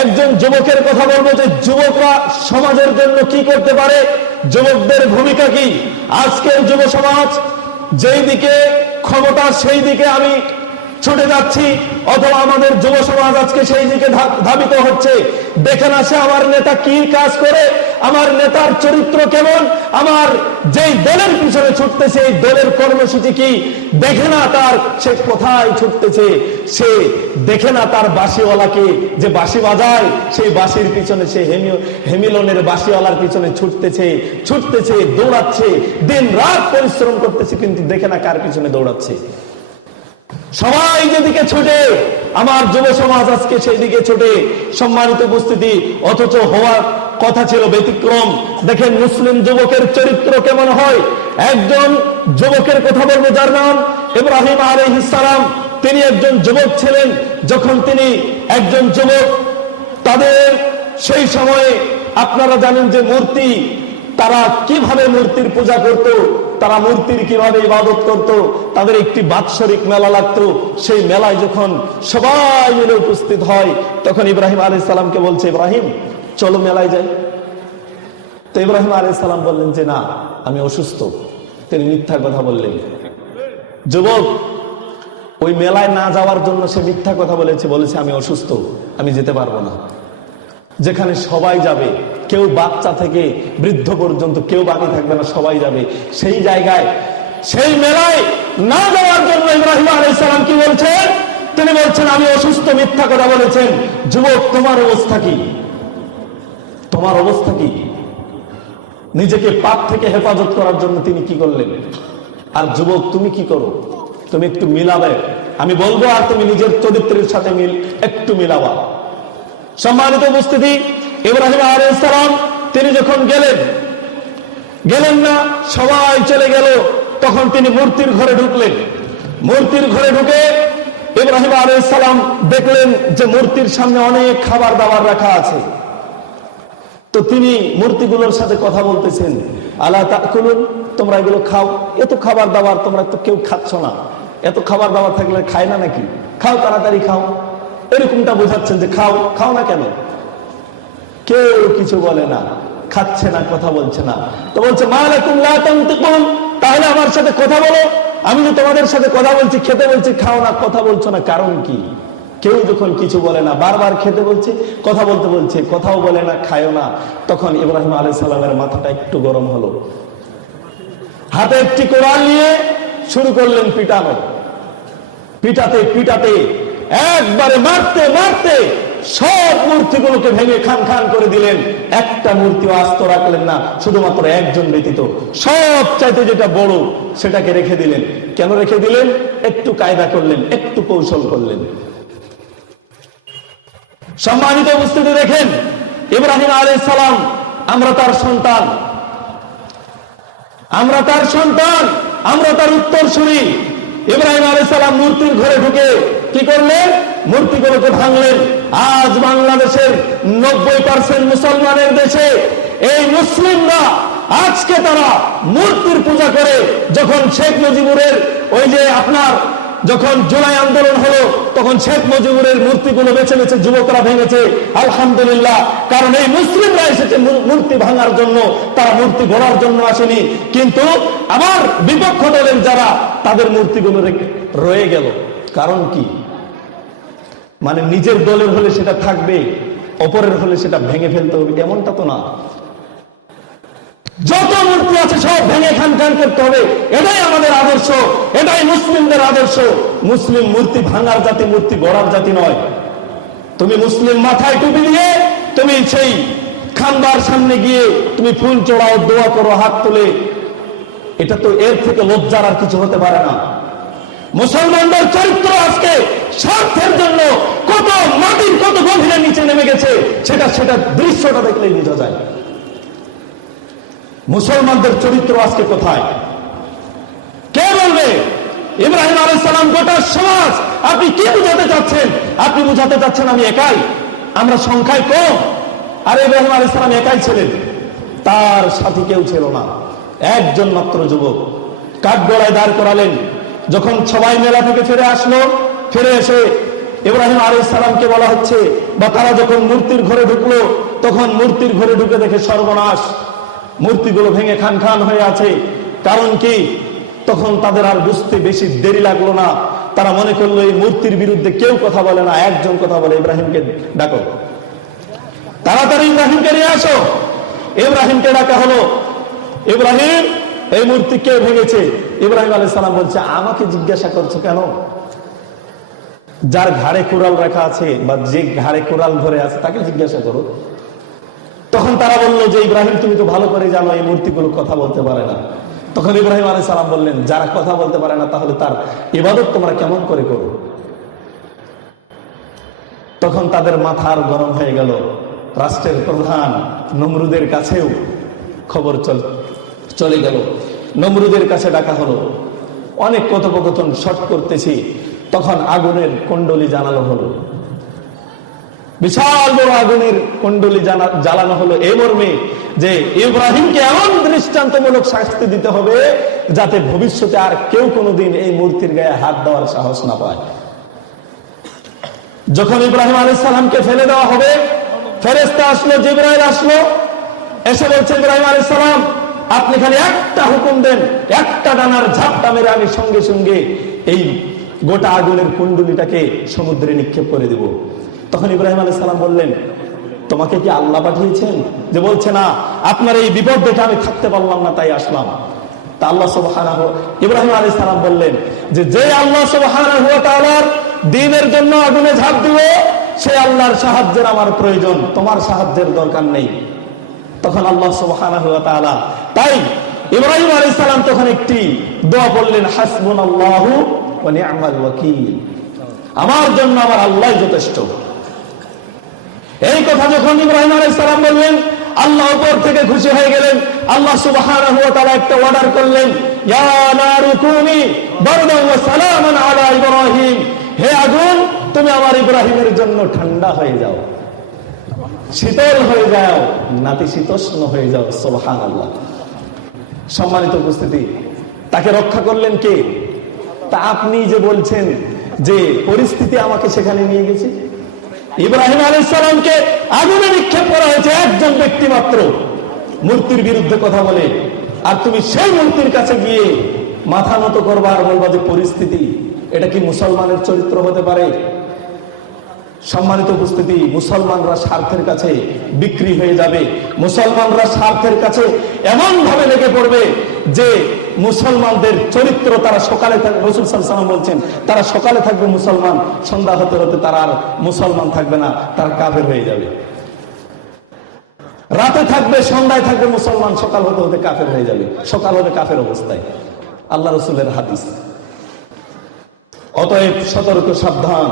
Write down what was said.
একজন যুবকের কথা বলবো যে যুবকরা সমাজের জন্য কি করতে পারে, যুবকদের ভূমিকা কি। আজকের যুব সমাজ যেই দিকে ক্ষমতা সেই দিকে আমি ছুটে যাচ্ছি, অথবা আমাদের যুব সমাজ আজকে সেই দিকে ধাবিত হচ্ছে। দেখে না সে আমার নেতা কি কাজ করে, আমার নেতার চরিত্র কেমন, আমার যেই দলের পিছনে ছুটতেছে এই দলের কর্মসূচি কি, দেখে না তার সে কোথায় ছুটতেছে, সে দেখে না তার বাঁশিওয়ালাকে যে বাঁশি বাজায় সেই বাঁশির পিছনে সে হেমিলনের বাঁশিওয়ালার পিছনে ছুটতেছে দৌড়াচ্ছে, দিন রাত পরিশ্রম করতেছে, কিন্তু দেখে না কার পিছনে দৌড়াচ্ছে। সবাই যেদিকে ছুটে আমার যুব সমাজ আজকে সেই দিকে ছুটে। সম্মানিত উপস্থিতি, অথচ হওয়ার কথা ছিল ব্যতিক্রম। দেখেন মুসলিম যুবকের চরিত্র কেমন হয়। একজন যুবকের কথা বলবো যার নাম ইব্রাহিম আলাইহিস সালাম। তিনি একজন যুবক ছিলেন। যখন তিনি একজন যুবক, তাদের সেই সময়ে আপনারা জানেন যে মূর্তি, তারা কিভাবে মূর্তির পূজা করত, তারা মূর্তির কিভাবে ইবাদত করত, তাদের একটি বাৎসরিক মেলা লাগতো। সেই মেলায় যখন সবাই মিলে উপস্থিত হয় তখন ইব্রাহিম আলাইহিস সালামকে বলছে, ইব্রাহিম চলো মেলায় যাই। তো ইব্রাহিম আলাইহিস সালাম বললেন যে না, আমি অসুস্থ। তিনি মিথ্যা কথা বললেন। যুবক ওই মেলায় না যাওয়ার জন্য সে মিথ্যা কথা বলেছে আমি অসুস্থ, আমি যেতে পারবো না। যেখানে সবাই যাবে, কেউ বাচ্চা থেকে বৃদ্ধ পর্যন্ত কেউ বাকি থাকবে না, সবাই যাবে, সেই জায়গায় সেই মেলায় না যাওয়ার জন্য ইব্রাহিম আলাইহিস সালাম কি বলছেন? তিনি বলছেন আমি অসুস্থ, মিথ্যা কথা বলেছেন। যুবক তোমার অবস্থা কি? তোমার অবস্থা কি? নিজেকে পাপ থেকে হেফাজত করার জন্য তিনি কি করলেন? আর যুবক তুমি কি করো? তুমি একটু মিলাবে, আমি বলবো, আর তুমি নিজের চরিত্রের সাথে একটু মিলাবা। সম্মানিত উপস্থিতি, ইব্রাহিম আলাইহিস সালাম তিনি যখন গেলেন না, সবাই চলে গেল, তখন তিনি মূর্তির ঘরে ঢুকলেন। মূর্তির ঘরে ঢুকে ইব্রাহিম আলাইহিস সালাম দেখলেন যে মূর্তির সামনে অনেক খাবার দাবার রাখা আছে। তো তিনি মূর্তিগুলোর সাথে কথা বলতেছেন, আলা তাকুলুন, তোমরা এগুলো খাও, এত খাবার দাবার তোমরা তো কেউ খাচ্ছ না, এত খাবার দাবার থাকলে খায় না নাকি? খাও, তাড়াতাড়ি খাও। এরকমটা বোঝাচ্ছেন যে খাও না কেন? কেউ কিছু বলে না, খাচ্ছে না, কথা বলছে না। তো বলছে মা লাকুম লা তানতিকুন, তাহলে আমার সাথে কথা বলো। আমি যে তোমাদের সাথে কথা বলছি, খেতে বলছি, খাও না, কথা বলছো না, কারণ কি? কেউ যখন কিছু বলে না, বারবার খেতে বলছে, কথা বলতে বলছে, কথাও বলে না, খায়ও না, তখন ইব্রাহিম আলাইহিস সালামের মাথাটা একটু গরম হলো। হাতে একটি কোরআন নিয়ে শুরু করলেন পিটানো। পিটাতে একবারে মারতে সব মূর্তিগুলোকে ভেঙে খান খান করে দিলেন। একটা মূর্তিও আস্ত রাখলেন না, শুধুমাত্র একজন ব্যতীত। সব চাইতে যেটা বড় সেটাকে রেখে দিলেন। কেন রেখে দিলেন? একটু কায়দা করলেন, একটু কৌশল করলেন। সম্মানিত উপস্থিতি, দেখেন ইব্রাহিম আলাইহিস সালাম, আমরা তার সন্তান, আমরা তার উত্তরসূরি। ইব্রাহিম আলাইহিস সালাম মূর্তির ঘরে ঢুকে কি করলেন? মূর্তিগুলোকে ভাঙলেন। আজ বাংলাদেশের 90% মুসলমানের দেশে এই মুসলিমরা আজকে তারা মূর্তির পূজা করে। যখন শেখ মুজিবুরের ওই যে আপনার যখন জুলাই আন্দোলন হলো, তখন শেখ মুজিবুরের মূর্তিগুলো বেছে বেছে যুবকরা ভেঙেছে। আলহামদুলিল্লাহ, কারণ এই মুসলিমরা এসেছে মূর্তি ভাঙার জন্য, তারা মূর্তি গড়ার জন্য আসেনি। কিন্তু আবার বিপক্ষ দলের যারা, তাদের মূর্তিগুলো রয়ে গেল। কারণ কি? মানে নিজের দলের হলে সেটা থাকবে, অপরের হলে সেটা ভেঙে ফেলতে হবে, এমনটা তো না। যত মূর্তি আছে সব ভেঙে খান করতে হবে, এটাই আমাদের আদর্শ, এটাই মুসলিমদের আদর্শ। মুসলিম মূর্তি ভাঙার জাতি, মূর্তি গড়ার জাতি নয়। তুমি মুসলিম মাথায় টুপি দিয়ে তুমি সেই খানবার সামনে গিয়ে তুমি ফুল চড়াও, দোয়া করো, হাত তুলে, এটা তো এর থেকে লজ্জার আর কিছু হতে পারে না। মুসলমানদের চরিত্র আজকে স্বার্থের জন্য কত মাটির কত গভীরে নিচে নেমে গেছে, সেটা দৃশ্যটা দেখলেই বোঝা যায়। মুসলমানদের চরিত্র আজকে কোথায়? কে বলবে? ইব্রাহিম আলাইহিস সালাম গোটা সমাজ। আপনি কি বুঝাতে চাচ্ছেন? আপনি বুঝাতে চাচ্ছেন আমি একাই, আমরা সংখ্যায় কম। আর ইব্রাহিম আলাইহিস সালাম একাই ছিলেন, তার সাথী কেউ ছিল না, একজন মাত্র যুবক। কাঠগড়ায় দাঁড় করালেন। যখন সবাই মেলা থেকে ফিরে আসলো, ফিরে এসে ইব্রাহিম আলাইহিস সালামকে বলা হচ্ছে, বা তারা যখন মূর্তির ঘরে ঢুকলো, তখন মূর্তির ঘরে ঢুকে দেখে সর্বনাশ, মূর্তিগুলো ভেঙে খান খান হয়ে আছে। কারণ কি? তখন তাদের আর বুঝতে বেশি দেরি লাগলো না। তারা মনে করলো এই মূর্তির বিরুদ্ধে কেউ কথা বলে না, একজন কথা বলে, ইব্রাহিমকে ডাকো, তাড়াতাড়ি ইব্রাহিমকে নিয়ে আসো। ইব্রাহিমকে ডাকা হলো। ইব্রাহিম, এই মূর্তি কে ভেঙেছে? ইব্রাহিম আলাইহিস সালাম বলছে, আমাকে জিজ্ঞাসা করছো কেন? যার ঘাড়ে কুড়াল রাখা আছে বা যে ঘাড়ে কুড়াল ধরে আছে তাকে জিজ্ঞাসা করো। তখন তারা বললো যে, ইব্রাহিম তুমি তো ভালো করে জানো এই মূর্তিগুলো কথা বলতে পারে না। তখন ইব্রাহিম আলাইহিস সালাম বললেন, যারা কথা বলতে পারে না তাহলে তার ইবাদত তোমরা কেমন করে করো? তখন তাদের মাথার গরম হয়ে গেল। রাষ্ট্রের প্রধান নমরুদের কাছেও খবর চলে গেল। নমরুদের কাছে ডাকা হলো। অনেক কথোপকথন শর্ট করতেছি, তখন আগুনের কুণ্ডলী জানানো হলো। বিশাল বড় আগুনের কুণ্ডলী জ্বালানো হলো এই মর্মে যে ইব্রাহিমকে এমন দৃষ্টান্তমূলক শাস্তি দিতে হবে যাতে ভবিষ্যতে আর কেউ কোনোদিন এই মূর্তির গায়ে হাত দেওয়ার সাহস না পায়। যখন ইব্রাহিম আলাইহিস সালামকে ফেলে দেওয়া হবে, ফেরেশতা আসলো, জিবরাইল আসলো, এসে বলছে, ইব্রাহিম আলাইহিস সালাম আপনি খালি একটা হুকুম দেন, একটা ডানার ঝাপটা মেরে আমি সঙ্গে সঙ্গে এই গোটা আগুনের কুণ্ডলীটাকে সমুদ্রে নিক্ষেপ করে দেব। তখন ইব্রাহিম আলাইহিস সালাম বললেন, তোমাকে কি আল্লাহ পাঠিয়েছেন? যে বলছে, না, আপনার এই বিপদ দেখে আমি থাকতে পারলাম না তাই আসলাম। তা আল্লাহ সুবহানাহু, ইব্রাহিম আলাইহিস সালাম বললেন যে আল্লাহ সুবহানাহু ওয়া তাআলার দ্বীনের জন্য আগুনে ঝাঁপ দিব, সেই আল্লাহর সাহায্যের আমার প্রয়োজন, তোমার সাহায্যের দরকার নেই। তখন আল্লাহ সুবহানাহু ওয়া তাআলা, তাই ইব্রাহিম আলাইহিস সালাম তখন একটি দোয়া পড়লেন, হাসবুনাল্লাহু ওয়া নি'মাল ওয়াকিল, আমার জন্য আমার আল্লাহই যথেষ্ট। এই কথা যখন ইব্রাহিম আলাইহিস সালাম বললেন, আল্লাহ উপর থেকে খুশি হয়ে গেলেন। আল্লাহ সুবহানাহু ওয়া তাআলা একটা অর্ডার করলেন, ইয়া নারু কুনি বারদান ওয়া সালামান আলা ইব্রাহিম, হে আগুন তুমি আমার ইব্রাহিমের জন্য ঠান্ডা হয়ে যাও, শীতল হয়ে যাও, নাতিশীতোষ্ণ হয়ে যাও। সুবহানাল্লাহ। সম্মানিত উপস্থিতি, তাকে রক্ষা করলেন কে? তা আপনি যে বলছেন যে পরিস্থিতি আমাকে সেখানে নিয়ে গেছে। ইব্রাহিম আলাইহিস সালামকে আগুনে নিক্ষেপ করা হয়েছে একজন ব্যক্তি মাত্র, মূর্তির বিরুদ্ধে কথা বলে, আর তুমি সেই মূর্তির কাছে গিয়ে মাথা নত করবা আর বলবা যে পরিস্থিতি। এটা কি মুসলমানের চরিত্র হতে পারে? সম্মানিত উপস্থিতি, মুসলমানরা স্বার্থের কাছে বিক্রি হয়ে যাবে। মুসলমানরা স্বার্থের কাছে এমন ভাবে লেগে পড়বে যে মুসলমানদের চরিত্র তারা সকালে থাকবে, রাসূল সাল্লাল্লাহু আলাইহি ওয়াসাল্লাম বলছেন, তারা সকালে থাকবে মুসলমান, সন্ধ্যা হতে হতে তারা আর মুসলমান থাকবে না, তারা কাফের হয়ে যাবে। রাতে থাকবে, সন্ধ্যায় থাকবে মুসলমান, সকাল হতে হতে কাফের হয়ে যাবে, সকাল হতে কাফের অবস্থায়। আল্লাহ রাসূলের হাদিস। অতএব সতর্ক, সাবধান।